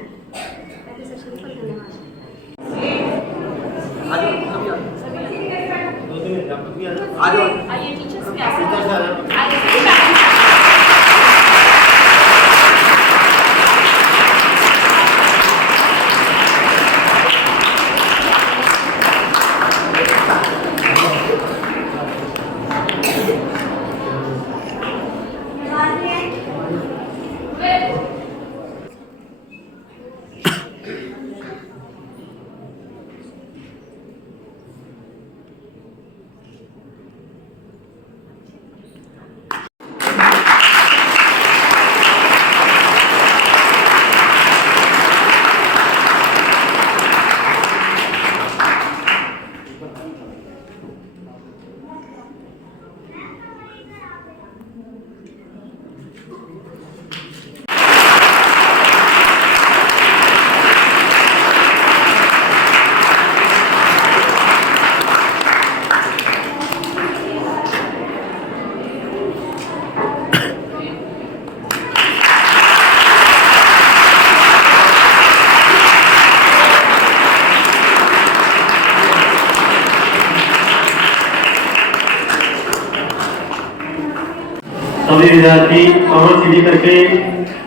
सभी विद्यार्थी कमर सीधी करके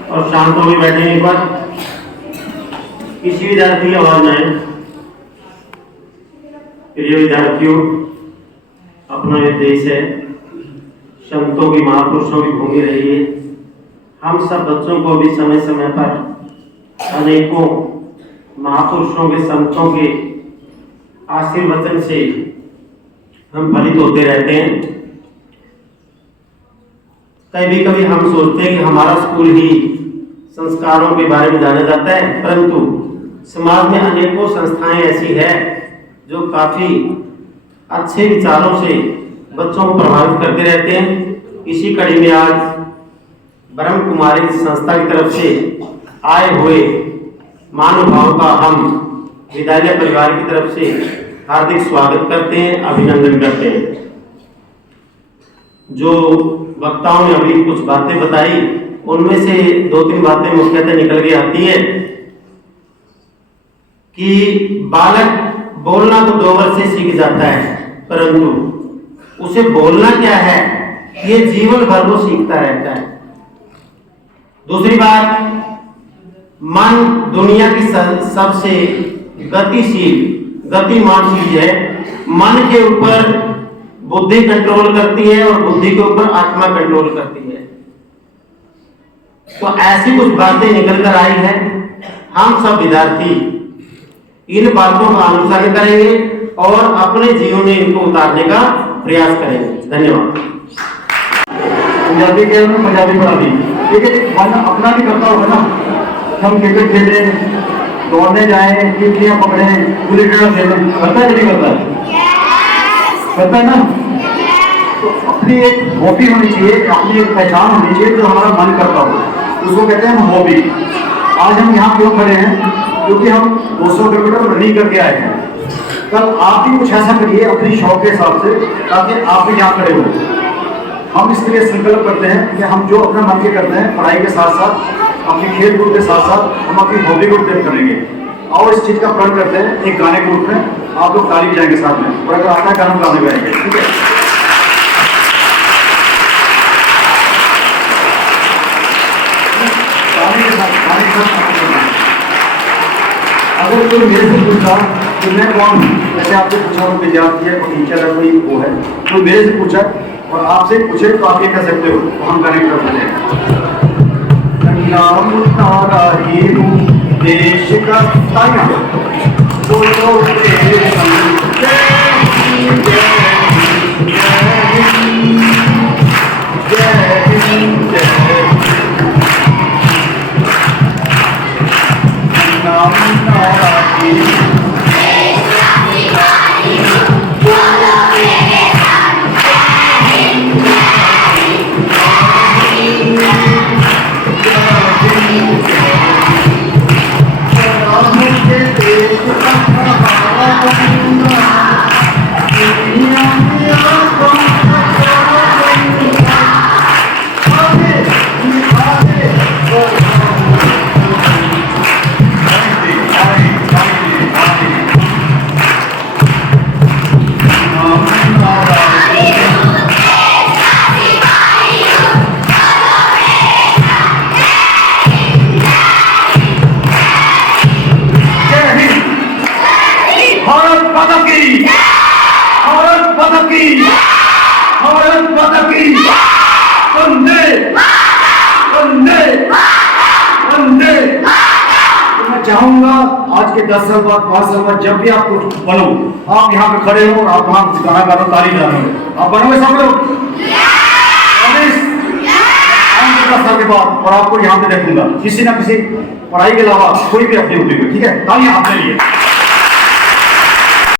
और शांत होकर बैठने के बाद किसी विद्यार्थी की आवाज न आए। प्रिय विद्यार्थियों, अपना ये देश है, संतों की महापुरुषों की भूमि रही है। हम सब बच्चों को भी समय समय पर अनेकों महापुरुषों के संतों के आशीर्वचन से हम फलित होते रहते हैं। कभी कभी हम सोचते हैं कि हमारा स्कूल ही संस्कारों के बारे में जाना जाता है, परंतु समाज में अनेकों संस्थाएं ऐसी है जो काफी अच्छे विचारों से बच्चों को प्रभावित करते रहते हैं। इसी कड़ी में आज ब्रह्म कुमारी संस्था की तरफ से आए हुए महानुभावों का हम विद्यालय परिवार की तरफ से हार्दिक स्वागत करते हैं, अभिनंदन करते हैं। जो वक्ताओं ने अभी कुछ बातें बताई उनमें से 2-3 बातें मुख्यतः निकल के आती है कि बालक बोलना तो 2 वर्ष से सीख जाता है, परंतु उसे बोलना क्या है ये जीवन भर वो सीखता रहता है। दूसरी बात, मन दुनिया की सबसे गतिशील गतिमान चीज है। मन के ऊपर बुद्धि कंट्रोल करती है और बुद्धि के ऊपर आत्मा कंट्रोल करती है। तो ऐसी कुछ बातें निकल कर आई है। हम सब विद्यार्थी इन बातों का अनुसरण करेंगे और अपने जीवन में इनको उतारने का प्रयास करेंगे। धन्यवाद। पंजाबी के पंजाबी पढ़ा दी, लेकिन मन अपना भी करता होगा ना। हम क्रिकेट खेले, दौड़ने जाए, गिल्लियां पकड़े, गुल्ली डंडा खेले, करता है कि नहीं करता है? करता है ना। तो अपनी एक हॉबी होनी चाहिए, अपनी एक पहचान होनी चाहिए जो हमारा मन करता हो, उसको कहते हैं हॉबी। आज हम यहाँ क्यों खड़े हैं? क्योंकि हम 200 किलोमीटर रनिंग करके आए हैं। कल आप भी कुछ ऐसा करिए अपनी शौक के हिसाब से, ताकि आप भी यहाँ खड़े हो। हम इसके लिए संकल्प करते हैं कि हम जो अपना मन के करते हैं, पढ़ाई के साथ साथ, अपनी खेल कूद के साथ साथ, हम अपनी हॉबी को डेवलप करेंगे। और इस चीज़ का प्रण करते हैं एक गाने के रूप में। आप लोग ताली बजाएंगे साथ में, और अगर आता है गाना गाने गाएंगे, ठीक है? गाने के साथ अगर कोई मेरे से पूछा तो मैं कौन हूँ, जैसे आपसे पूछा कोई विद्यार्थी है, कोई टीचर है, कोई वो है, तो मेरे से पूछा और आपसे पूछे तो आप ये कह सकते हो, तो हम कनेक्ट कर सकते हैं। नाम तारा ही हूँ देश का ताया, बोलो तेरे संग जय हिंद, जय हिंद, जय हिंद, जय नाम तारा ही चाहूंगा आज के 10 साल बाद, 5 साल बाद, जब भी आप कुछ बनो, आप यहाँ पे खड़े हो और आप वहां गाना गा रहे, ताली बजाओगे। आप बनोगे सब लोग? 10 साल के बाद, और आपको यहाँ पे देखूंगा किसी ना किसी पढ़ाई के अलावा कोई भी अपनी होती है, ठीक है? तालियां आपके लिए।